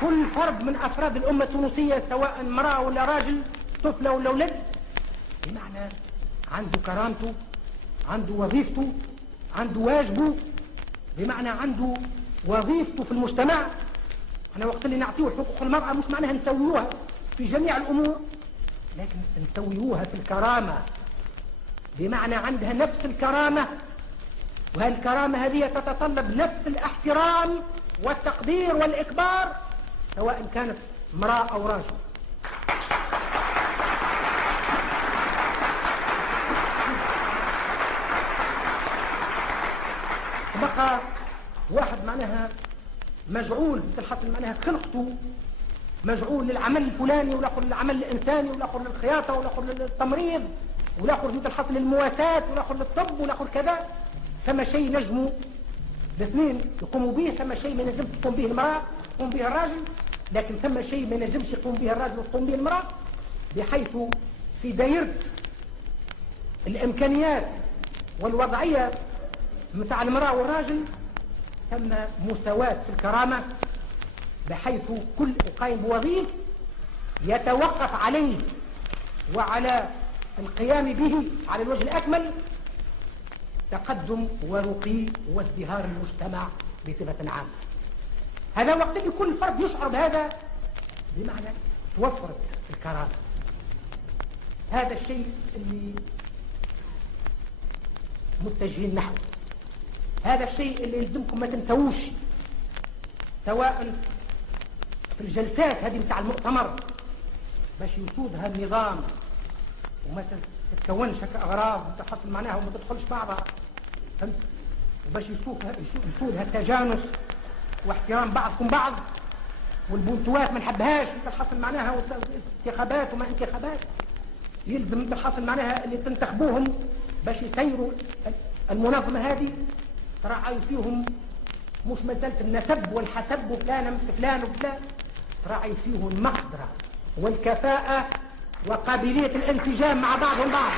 كل فرد من أفراد الأمة التونسية سواء امرأة ولا راجل، طفلة ولا ولد، بمعنى عنده كرامته، عنده وظيفته، عنده واجبه، بمعنى عنده وظيفته في المجتمع. أنا وقت اللي نعطيه حقوق المرأة مش معناها نسويوها في جميع الأمور، لكن نسويوها في الكرامة، بمعنى عندها نفس الكرامة، وهالكرامة هذه تتطلب نفس الاحترام والتقدير والإكبار سواء كانت امرأة أو راجل. بقى واحد معناها مجعول بالحصل معناها خلقته مجعول للعمل الفلاني، والاخر للعمل الانساني، والاخر للخياطه، والاخر للتمريض، والاخر مثل الحصل للمواساة، والاخر للطب، والاخر كذا. ثم شيء نجموا الاثنين يقوموا به، ثم شيء ما نجمش تقوم به المراه يقوم به الراجل، لكن ثم شيء ما نجمش يقوم به الراجل وتقوم به المراه، بحيث في دائره الامكانيات والوضعيه متاع المراه والراجل ثم مساواة في الكرامة، بحيث كل قائم بوظيف يتوقف عليه وعلى القيام به على الوجه الأكمل تقدم ورقي وازدهار المجتمع بصفة عامة. هذا وقت اللي كل فرد يشعر بهذا، بمعنى توفرت الكرامة. هذا الشيء اللي متجهين نحوه، هذا الشيء اللي يلزمكم ما تنسووش، سواء في الجلسات هذه متاع المؤتمر باش يسودها النظام وما تتكونش هكا اغراض وتحصل معناها وما تدخلش بعضها، فهمت؟ وباش يسودها التجانس واحترام بعضكم بعض، والبنتوات ما نحبهاش تحصل معناها انتخابات وما انتخابات، يلزم تحصل معناها اللي تنتخبوهم باش يسيروا المنظمة هذه تراعي فيهم مش مسألة النسب والحسب وفلان مثل فلان وفلان، تراعي فيهم المقدرة والكفاءة وقابلية الانسجام مع بعضهم بعض.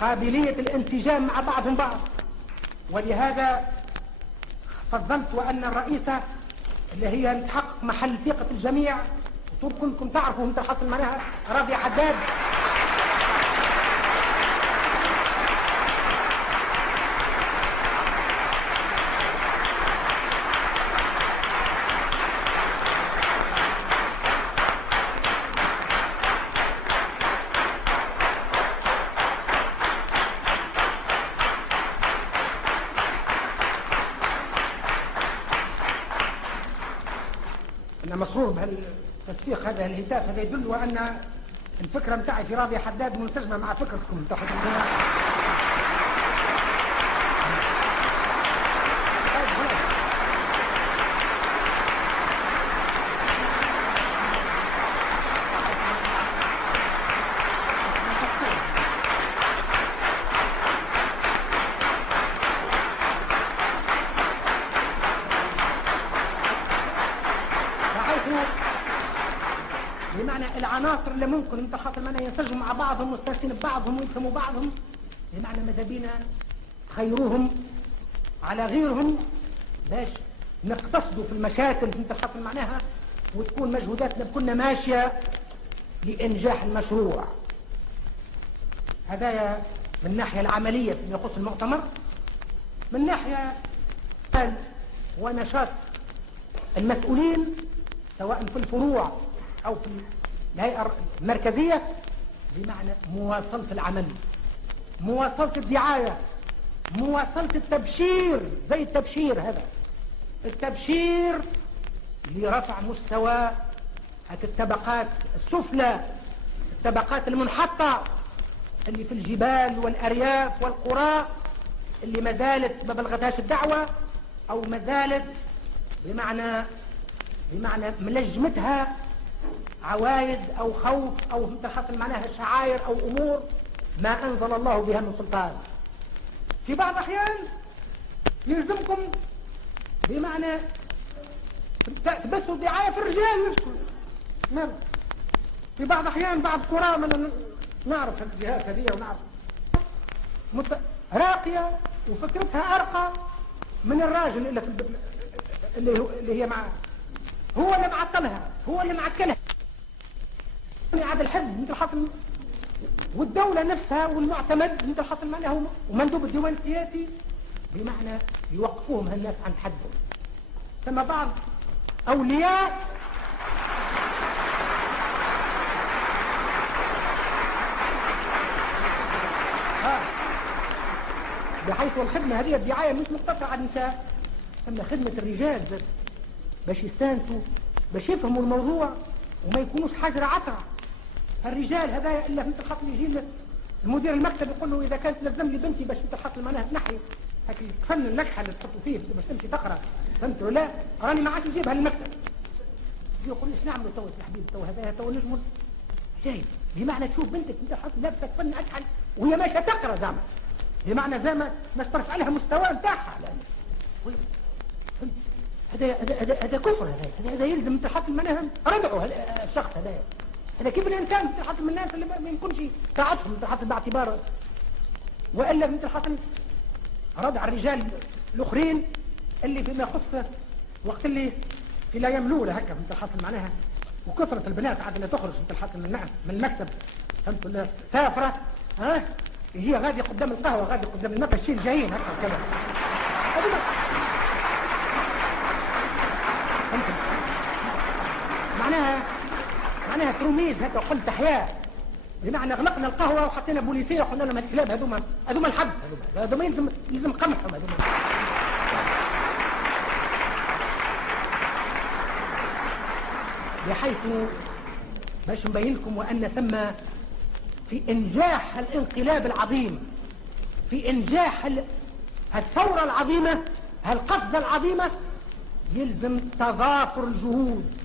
قابلية الانسجام مع بعضهم بعض. ولهذا فضلت وأن الرئيسة اللي هي تحقق محل ثقة الجميع، طول كلكم تعرفوا انت حصل معناها راضية حداد، أنا مسرور بهالتصفيق هذا الهتاف هذا يدل أن الفكرة متاعي في راضية حداد منسجمة مع فكرتكم بمعنى العناصر اللي ممكن انت خاطر معناها ينسجموا مع بعضهم مسترسين ببعضهم ويفهموا بعضهم، بمعنى ماذا بينا تخيروهم على غيرهم باش نقتصدوا في المشاكل انت خاطر معناها، وتكون مجهوداتنا كلنا ماشيه لانجاح المشروع. هذا من الناحيه العمليه فيما يخص المؤتمر. من ناحيه ونشاط المسؤولين سواء في الفروع أو في الهيئة المركزية، بمعنى مواصلة العمل، مواصلة الدعاية، مواصلة التبشير، زي التبشير هذا التبشير لرفع مستوى الطبقات السفلى، الطبقات المنحطة اللي في الجبال والأرياف والقرى اللي ما زالت ما بلغتهاش الدعوة أو ما زالت بمعنى ملجمتها عوايد أو خوف أو حصل معناها شعائر أو أمور ما أنزل الله بها من سلطان. في بعض الأحيان يلزمكم بمعنى تبثوا دعاية في الرجال نفسهم. في بعض الأحيان بعض قرى من نعرف الجهات هذه ونعرف راقية وفكرتها أرقى من الراجل اللي في اللي هي معاه، هو اللي معطلها، هو اللي معكلها عاد الحد مثل حاصل، والدولة نفسها والمعتمد مثل حاصل معناه ومندوب الديوان السياسي، بمعنى يوقفوهم هالناس عن حدهم. ثم بعض أولياء بحيث الخدمة هذه الدعاية مش مقتصرة على النساء، ثم خدمة الرجال زاد باش يستانسوا، باش يفهموا الموضوع وما يكونوش حجر عثرة. الرجال هذا إلا مثل خاطر يجي المدير المكتب يقول له إذا كانت لازم لي بنتي باش مثل خاطر معناها تنحي هاك الفن النكحة اللي تحطوا فيه باش تمشي تقرأ، فهمت ولا؟ راني ما عادش نجيبها للمكتب. يقول ايش نعملوا تو يا حبيبي، تو هذا تو نجمل جاي، بمعنى تشوف بنتك مثل خاطر لابسة فن أكحل وهي ماشية تقرأ زعما، بمعنى زعما ما ترفع عليها مستوى نتاعها. هذا كفر، هذا يلزم مثل حاطط معناها ردعه الشخص هذا كيف الانسان مثل حاطط من الناس اللي ما يكونش طاعتهم مثل حاطط باعتبار، والا مثل حاطط ردع الرجال الاخرين اللي فيما يخص وقت اللي في لا يملوله هكا مثل حاطط معناها، وكثرة البنات عاد لا تخرج مثل حاطط من المكتب، فهمت ولا؟ سافره يجي غادي قدام القهوه، غادي قدام المكتب، الشيء جايين هكا كذا. معناها تروميز هكا وقلت احياء، بمعنى غلقنا القهوه وحطينا بوليسيه وقلنا لهم الكلاب هذوما الحد، هذوما يلزم قمحهم هذوما. بحيث باش نبين لكم وان ثم في انجاح الانقلاب العظيم، في انجاح الثوره العظيمه، القفزه العظيمه، يلزم تضافر الجهود.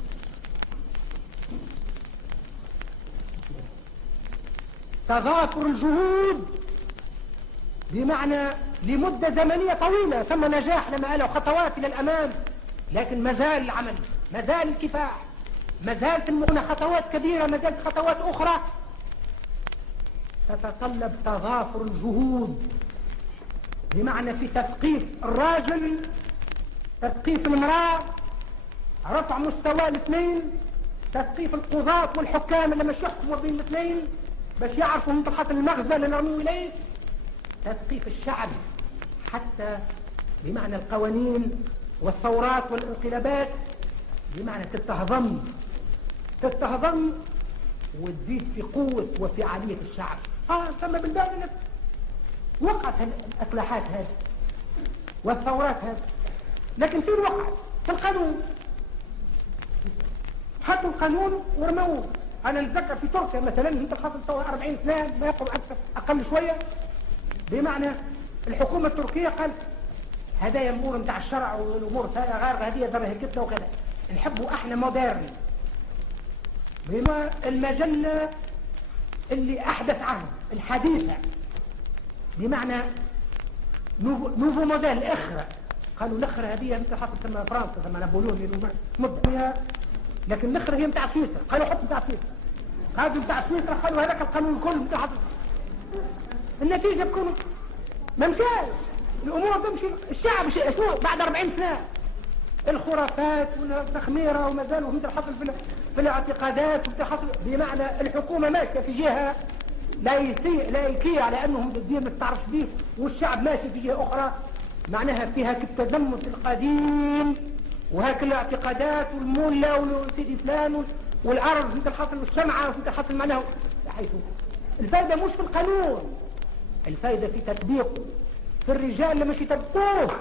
تضافر الجهود بمعنى لمدة زمنية طويلة، ثم نجاح لما له خطوات إلى الأمام، لكن مازال العمل، مازال الكفاح، مازالت المغنى خطوات كبيرة، مازالت خطوات أخرى تتطلب تضافر الجهود، بمعنى في تثقيف الراجل، تثقيف المرأة، رفع مستوى الاثنين، تثقيف القضاة والحكام اللي مش يحكموا بين الاثنين باش يعرفوا منطقة المغزى اللي نرموا إليه، تثقيف الشعب حتى بمعنى القوانين والثورات والانقلابات بمعنى تتهضم وتزيد في قوة وفعالية الشعب. ثم بالباب وقعت الإصلاحات هذه والثورات هذه، لكن فين وقعت؟ في القانون. حطوا القانون ورموه. أنا نتذكر في تركيا مثلا انت حاصل 40 سنة ما يقوم أقل شوية، بمعنى الحكومة التركية قالت هذا أمور متاع الشرع والأمور غير هذه درهكتنا وكذا، نحبوا احنا مودرن، بما المجلة اللي أحدث عهد الحديثة، بمعنى نوفو موديل إخرى. قالوا الأخرى هذه مثل حاصل ثم فرنسا ثم نابليون مدة، لكن الأخرى هي متاع سويسرا، قالوا حط متاع سويسرا، قالوا متاع سويسرا، قالوا هذاك القانون الكل متاع حاصل. النتيجة تكون ما مشاش الأمور تمشي. الشعب شنو بعد 40 سنة الخرافات والتخميرة وما زالوا مثل حصل في الاعتقادات ومثل حصل، بمعنى الحكومة ماشية في جهة لايكية على أنهم الدين ما تعرفش به، والشعب ماشي في جهة أخرى معناها فيها كالتزمت القديم وهاك الاعتقادات والمولة والسيدي فلان والأرض مثل حصل والشمعة مثل حصل معناه. بحيث الفائدة مش في القانون، الفائدة في تطبيقه، في الرجال اللي مش يطبقوه.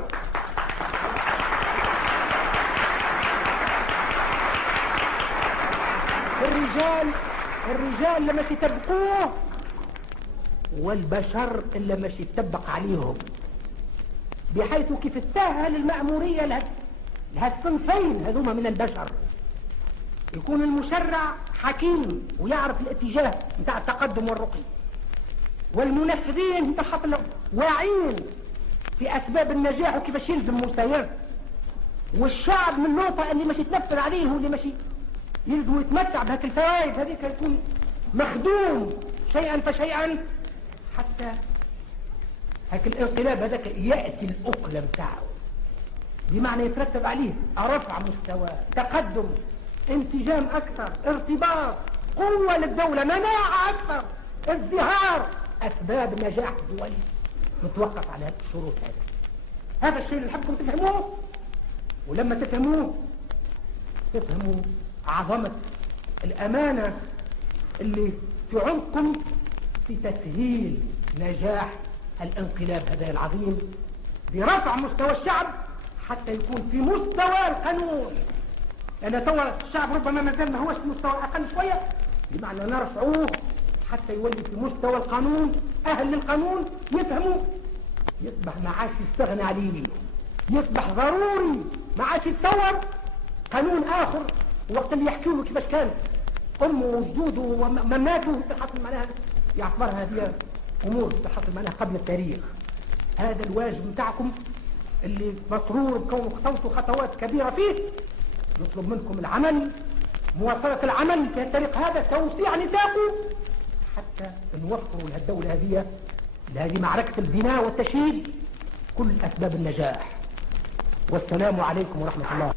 الرجال اللي مش يطبقوه، والبشر اللي مش يتطبق عليهم، بحيث كيف تسهل المأمورية لهالصنفين هذوما من البشر. يكون المشرع حكيم ويعرف الاتجاه بتاع التقدم والرقي، والمنفذين متحط واعين في أسباب النجاح وكيفاش يلزم مسير، والشعب من النقطة اللي مش يتنفذ عليه واللي مش يلزم يتمتع بهذه الفوائد هذيك، يكون مخدوم شيئا فشيئا حتى هيك الانقلاب هذاك يأتي الأكلة بتاعه، بمعنى يترتب عليه رفع مستوى، تقدم، انسجام أكثر، ارتباط، قوة للدولة، مناعة أكثر، ازدهار. أسباب نجاح دولي متوقف على الشروط هذا الشيء اللي نحبكم تفهموه. ولما تفهموه تفهموا عظمة الأمانة اللي في عنقكم في تسهيل نجاح الانقلاب هذا العظيم برفع مستوى الشعب حتى يكون في مستوى القانون. لأن توا الشعب ربما ما زال ما هوش في مستوى أقل شوية، بمعنى نرفعوه حتى يولي في مستوى القانون. أهل للقانون يفهموا، يصبح ما عادش يستغنى عليه، يصبح ضروري، ما عادش يتصور قانون آخر. وقت اللي يحكوا له كيفاش كان أمه وجدوده ومماته تحصل معناها يعتبرها هذه أمور تحصل معناها قبل التاريخ. هذا الواجب متاعكم اللي مسرور بكون خطوتوا خطوات كبيرة فيه. يطلب منكم العمل، مواصلة العمل في الطريق هذا، توسيع نطاقه حتى نوفروا لهالدولة هذه لهذه معركة البناء والتشييد كل أسباب النجاح. والسلام عليكم ورحمة الله.